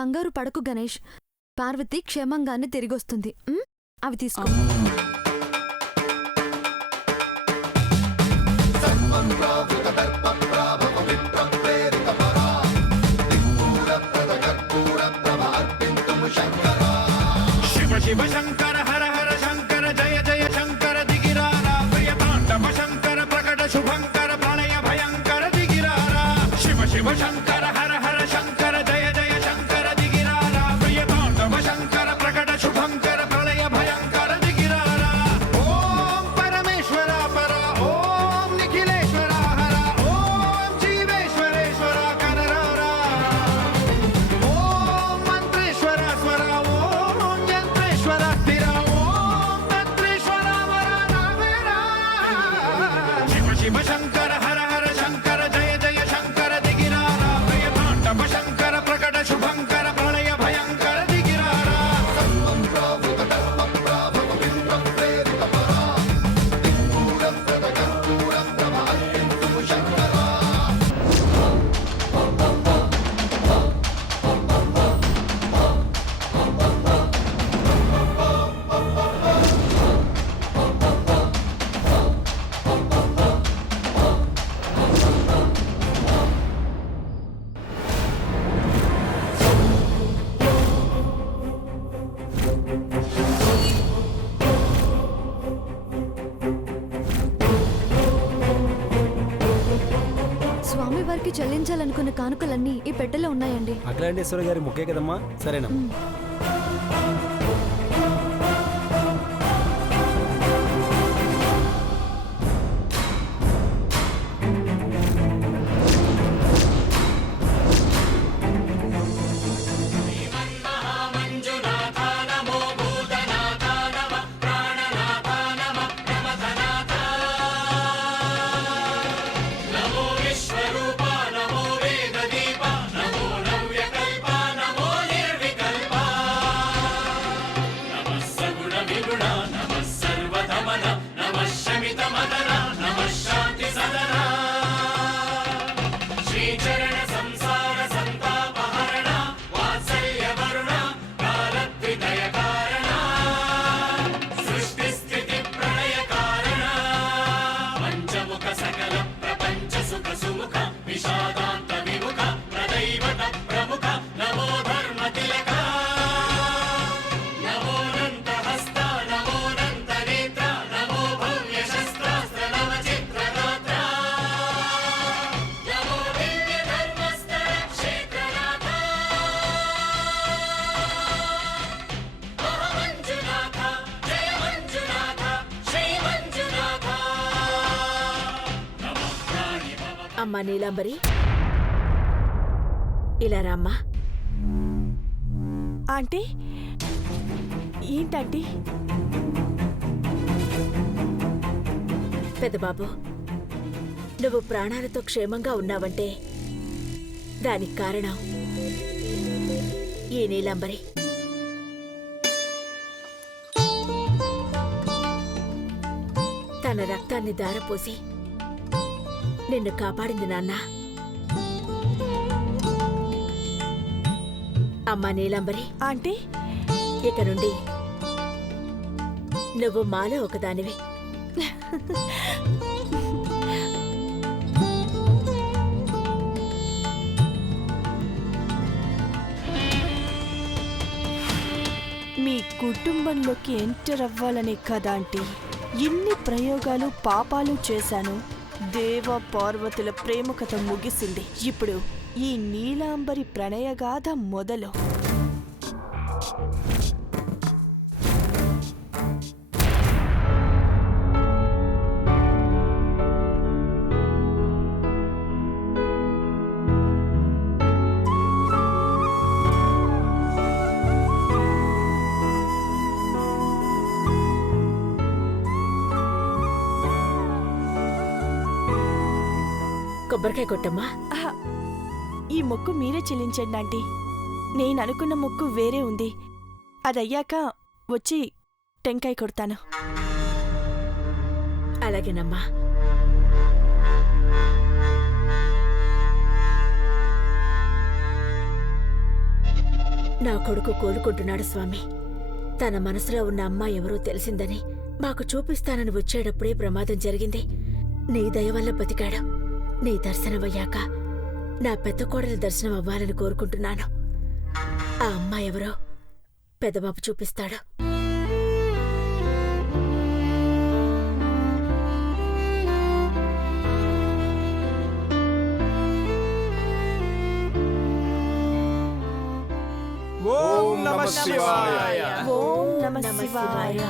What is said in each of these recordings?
కంగారు పడకు గణేష్. పార్వతి క్షేమంగానే తిరిగొస్తుంది. అవి తీసుకో. శివ శంకర హర హర శంకర జయ జయ శంకర దిగిరారా ప్రియతాండవ శంకర ప్రకట శుభంకర ప్రళయ భయంకర దిగిరారా శివ శివ శంకర హర హర శంకర జయ జయ శంకర దిగిరారా ప్రియతాండవ శంకర ప్రకట శుభంకర ప్రళయ భయంకర దిగిరారా ఓం పరమేశ్వర పర ఓం నిఖిలేశ్వర హర ఓం జీవేశ్వరేశ్వర కనరారా ఓం మంత్రేశ్వర స్వర ఓం యంత్రేశ్వర స్థిర ఓం తంత్రేశ్వర వరదావేరా శివ శివ శంకర హర హర శంకర జయ జయ శంకర దిగిరారా ప్రియతాండవ శంకర ప్రకట శుభంకర ప్రళయ భయంకర దిగిరారా స్వామివారికి చెల్లించాలనుకున్న కానుకలన్నీ ఈ పెట్టెలో ఉన్నాయండి. అఖిలాండేశ్వర గారి ముఖ్య కదమ్మా. సరేనా? అమ్మా నీలాంబరి, ఇలా రామ్మా. ఆంటీ, ఏంటంటీ? పెద్దబాబు, నువ్వు ప్రాణాలతో క్షేమంగా ఉన్నావంటే దానికి కారణం ఈ నీలాంబరి. తన రక్తాన్ని దారపోసి నిన్ను కాపాడింది నాన్న. అమ్మా నీలాంబరి, ఆంటీ, ఇక నుండి నువ్వు మాలో ఒకదానివి. మీ కుటుంబంలోకి ఎంటర్ అవ్వాలనే కదా ఆంటీ ఇన్ని ప్రయోగాలు పాపాలు చేశాను. దేవ పార్వతుల ప్రేమ కథ ముగిసింది. ఇప్పుడు ఈ నీలాంబరి ప్రణయగాథ మొదలు. కొబ్బరికాయ కొట్టమ్మా. ఆహా, ఈ మొక్కు మీరే చెల్లించండి ఆంటీ. నేననుకున్న మొక్కు వేరే ఉంది. అదయ్యాక వచ్చి టెంకాయ కొడతాను. అలాగేనమ్మా. నా కొడుకు కోలుకుంటున్నాడు స్వామి. తన మనసులో ఉన్న అమ్మాయి ఎవరో తెలిసిందని మాకు చూపిస్తానని వచ్చేటప్పుడే ప్రమాదం జరిగింది. నీ దయ వల్ల బతికాడు. నీ దర్శనమయ్యాక నా పెద్ద కోడలి దర్శనం అవ్వాలని కోరుకుంటున్నాను. ఆ అమ్మాయి ఎవరో పెద్దబాబు చూపిస్తాడు. ఓం నమః శివాయ. ఓం నమః శివాయ.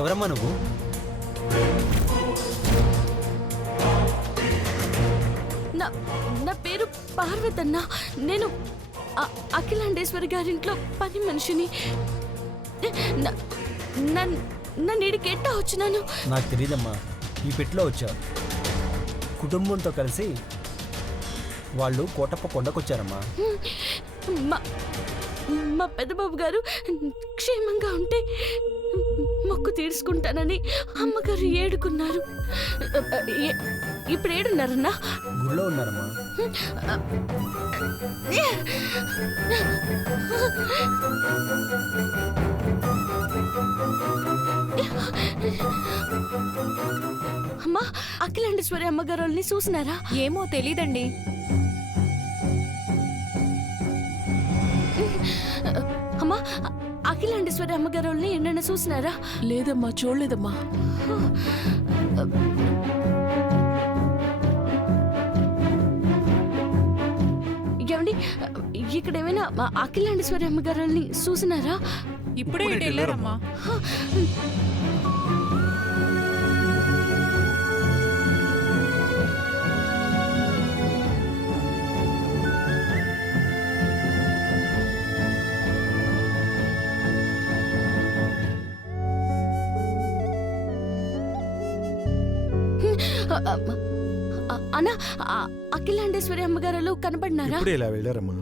ఎవరమ్మా నువ్వు? నా పేరు పార్వతన్న. నేను అఖిలాండేశ్వరి గారింట్లో పని మనిషిని. నన్ను ఇడికి ఎట్టా వచ్చినాను? నాకు తెలియదమ్మా. ఈ పెట్టులో వచ్చావు. కుటుంబంతో కలిసి వాళ్ళు కోటప్ప కొండకొచ్చారమ్మా. మా పెద్దబాబు గారు క్షేమంగా ఉంటే మొక్కు తీర్చుకుంటానని అమ్మగారు ఏడుకున్నారు. ఇప్పుడు ఏడున్నారన్నా? గుళ్ళో ఉన్నారమ్మా. అమ్మా, అఖిలాండేశ్వరి అమ్మగారు వాళ్ళని చూసినారా? ఏమో తెలీదండి. అమ్మా, అఖిలాండేశ్వరి అమ్మగారు వాళ్ళని ఎన్నైనా చూసినారా? లేదమ్మా, చూడలేదమ్మా. ఏమండి, ఇక్కడ ఏమైనా అఖిలాండేశ్వరి అమ్మగారు వాళ్ళని చూసినారా? ఇప్పుడే వెళ్ళారమ్మా. అన్నా, అఖిలాండేశ్వరి అమ్మగారు కనపడినారా? ఇప్పుడే ఇలా వెళ్ళారమ్మా.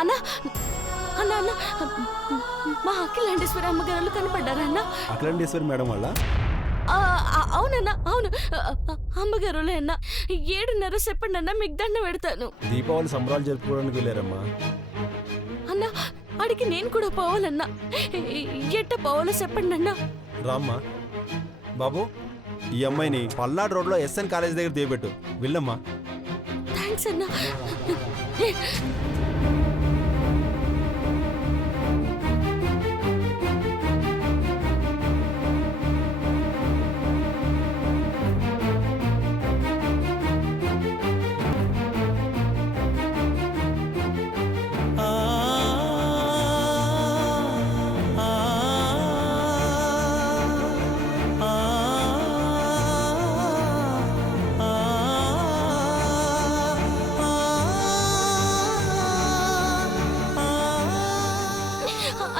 అన్నా అన్నా అన్న మా అఖిలాండేశ్వరి అమ్మగారు కనపడ్డారా అన్న? అఖిలాండేశ్వరి మేడం వల్ల అవునన్నా అవును. అమ్మగారులే అన్న. 7:30 చెప్పండి అన్న, మీకు దండ పెడతాను. దీపావళి సంబరాలు జరుపుకోవడానికి వెళ్ళారమ్మా. అన్న అడిగి నేను కూడా పోవాలన్నా. ఎట్ట పోవాలో చెప్పండి అన్న. రామ్మా. బాబు, ఈ అమ్మాయిని పల్నాడు రోడ్లో ఎస్ఎన్ కాలేజ్ దగ్గర దిగబెట్టు. వెళ్ళమ్మా. థ్యాంక్స్ అన్న.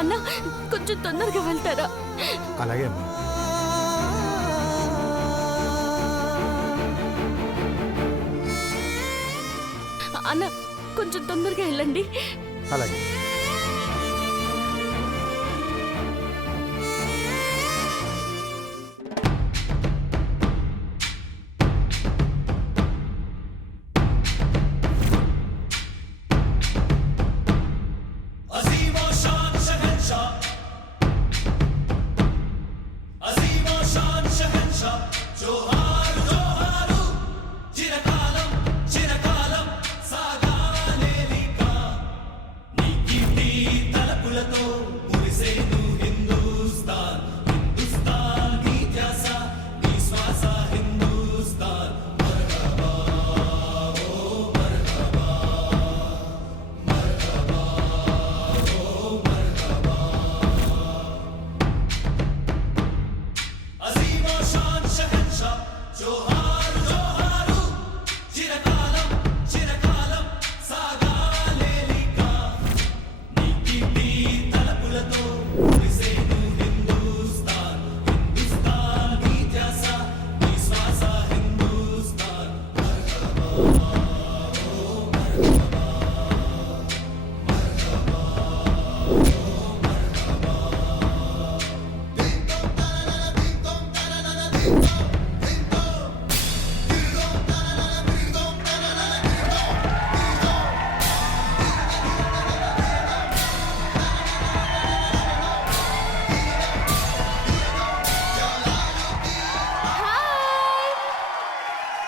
అన్న కొంచెం తొందరగా వెళ్తారా? అలాగే అమ్మా. అన్న కొంచెం తొందరగా వెళ్ళండి. అలాగే.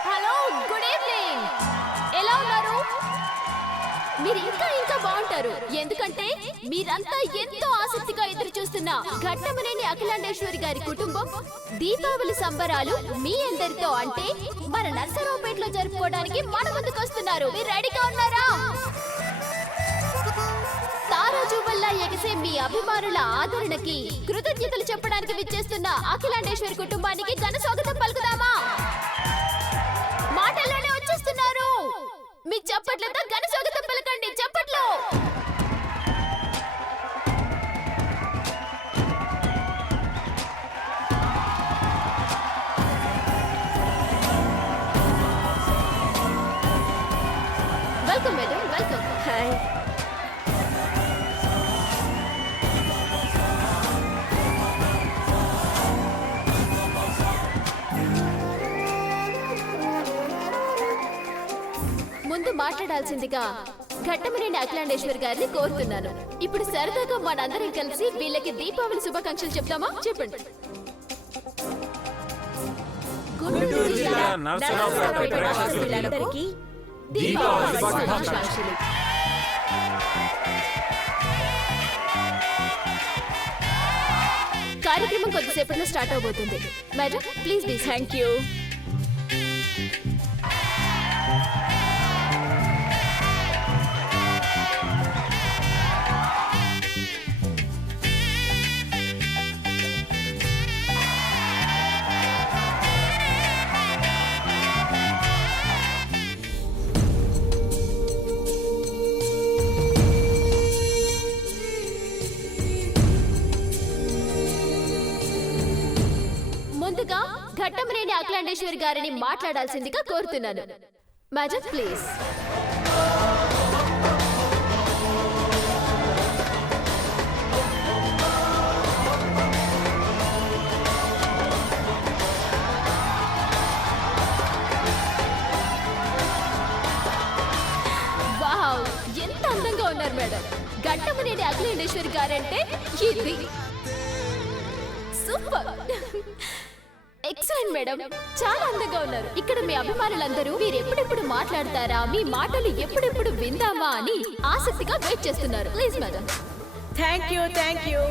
Hello, good evening. ఎలా ఉన్నారు? మీరు ఇంకా ఇంకా బాగుంటారు, ఎందుకంటే మీరంతా ఎంతో ఆసక్తిగా ఎదురు చూస్తున్న ఘట్టమనేని అఖిలాండేశ్వరి గారి కుటుంబం దీపావళి సంబరాలు మీ అందరితో అంటే మన నర్సరావుపేటలో జరుపుకోవడానికి మన ముందుకు వస్తున్నారు. మీరు రెడీగా ఉన్నారా? తారాజు వల్ల ఎగసే మీ అభిమానుల ఆదరణకి కృతజ్ఞతలు చెప్పడానికి విచ్చేస్తున్న అఖిలాండేశ్వరి కుటుంబానికి ఘన స్వాగతం పలుకుదామా? మాటల్లోనే వచ్చేస్తున్నారు. మీ చప్పట్లతో ఘన స్వాగతం పలకండి. చప్పట్లు. Welcome madam, welcome. హాయ్. ముందు మాట్లాడాల్సిందిగా ఘట్టమనేని అఖిలాండేశ్వరి గారిని కోరుతున్నాను. ఇప్పుడు సరదాగా మనందరం కలిసి వీళ్ళకి దీపావళి శుభాకాంక్షలు చెప్తామా? చెప్పండి. గుంటూరు జిల్లా నర్సరావుపేట వాసులందరికీ దీపావళి శుభాకాంక్షలు. కార్యక్రమం కొద్దిసేపట్లో స్టార్ట్ అవబోతుంది. Madam please be. Thank you. ముందుగా ఘట్టమనేని అఖిలాండేశ్వరి గారిని మాట్లాడాల్సిందిగా కోరుతున్నాను. Madam please. వావ్, ఎంత అందంగా ఉన్నారు మేడం. ఘట్టమనేని అఖిలాండేశ్వరి గారంటే ఇది సూపర్. ఎక్సలెంట్ మేడం, చాలా అందంగా ఉన్నారు. ఇక్కడ మీ అభిమానులందరూ మీరు ఎప్పుడెప్పుడు మాట్లాడతారా, మీ మాటలు ఎప్పుడెప్పుడు విందామా అని ఆసక్తిగా వెయిట్ చేస్తున్నారు. Please madam. Thank you.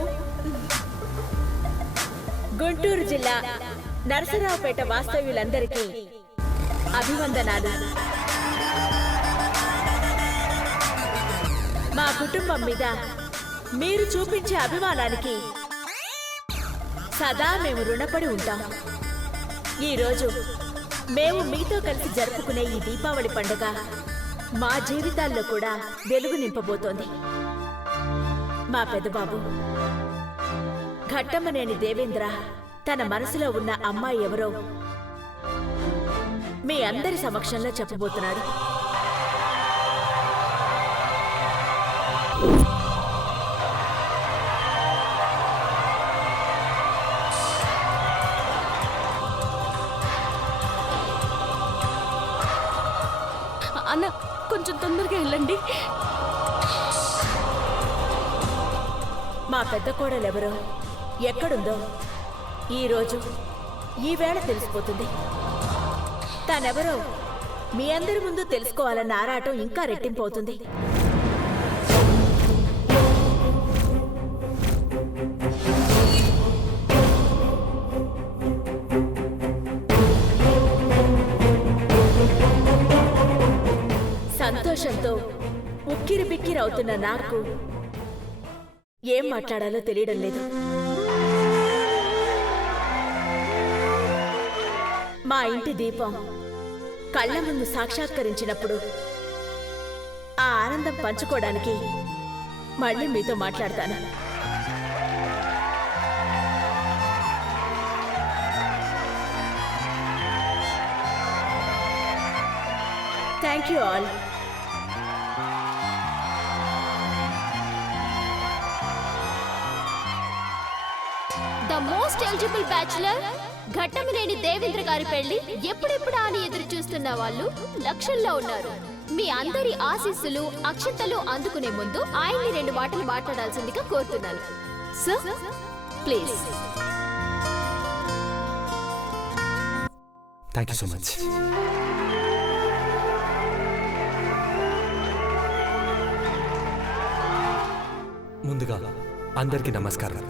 Guntur జిల్లా నరసరావుపేట వాస్తవ్యులందరికీ అభివందనాలు. మా కుటుంబం మీద మీరు చూపించే అభిమానానికి సదా మేము రుణపడి ఉంటాం. ఈరోజు మేము మీతో కలిసి జరుపుకునే ఈ దీపావళి పండుగ మా జీవితాల్లో కూడా వెలుగు నింపబోతోంది. మా పెద్దబాబు ఘట్టమనేని దేవేంద్ర తన మనసులో ఉన్న అమ్మాయి ఎవరో మీ అందరి సమక్షంలో చెప్పబోతున్నాడు. అన్న కొంచెం తొందరగా వెళ్ళండి. మా పెద్ద కోడలెవరో ఎక్కడుందో ఈరోజు ఈవేళ తెలిసిపోతుంది. తానెవరో మీ అందరి ముందు తెలుసుకోవాలన్న ఆరాటం ఇంకా రెట్టింపవుతుంది. సంతోషంతో ఉక్కిరి బిక్కిరవుతున్న నాకు ఏం మాట్లాడాలో తెలియడం లేదు. మా ఇంటి దీపం కళ్ళ ముందు సాక్షాత్కరించినప్పుడు ఆ ఆనందం పంచుకోవడానికి మళ్ళీ మీతో మాట్లాడతాను. Thank you all. The most eligible bachelor Ghattamaneni Devendra గారి పెళ్లి ఎప్పుడెప్పుడా అని ఎదురు చూస్తున్న వాళ్ళు లక్షల్లో ఉన్నారు. మీ అందరి ఆశీస్సులు అక్షంతలు అందుకునే ముందు ఆయన్ని 2 మాటలు మాట్లాడాల్సిందిగా కోరుతున్నాను. Sir please. Thank you so much. ముందుగా అందరికీ నమస్కారం.